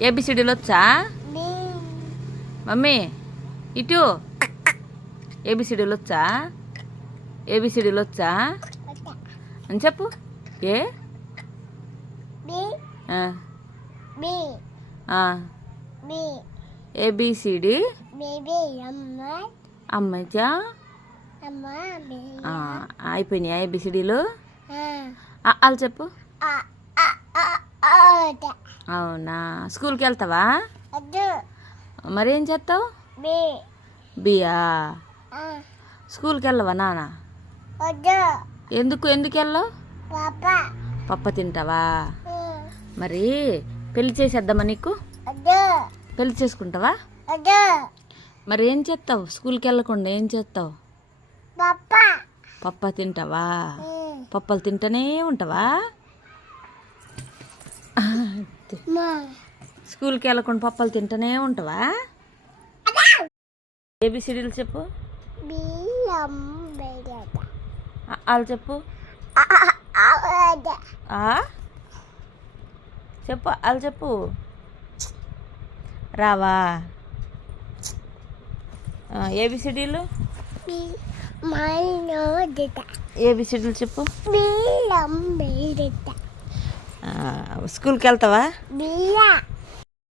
ఏబిసిడీలు వచ్చా మమ్మీ? ఇటు ఏబిసిడీలు వచ్చా? ఏబిసిడీలు వచ్చా అని చెప్పు. ఏ ఏబిసిడి అమ్మచ్చా అయిపోయినాయా ఏబిసిడీలు? వాళ్ళు చెప్పు. అవునా, స్కూల్కి వెళ్తావా? మరేం చేస్తావు? బియా స్కూల్కి వెళ్ళవా నాన్న? ఎందుకు వెళ్ళవు? పప్ప తింటావా? మరి పెళ్లి చేసేద్దామా నీకు? పెళ్లి చేసుకుంటావా? మరి ఏం చేస్తావు? స్కూల్కి వెళ్ళకుండా ఏం చేస్తావు? పప్ప తింటావా? పప్పలు తింటూనే ఉంటావా? స్కూల్కి వెళ్ళకుండా పప్పలు తింటూనే ఉంటావా? ఏబిసిడీలు చెప్పు. వాళ్ళు చెప్పు. చెప్పు వాళ్ళు చెప్పు. రావా? ఏబిసిడీలు ఏబిసిడీలు చెప్పు. స్కూల్కి వెళ్తావా?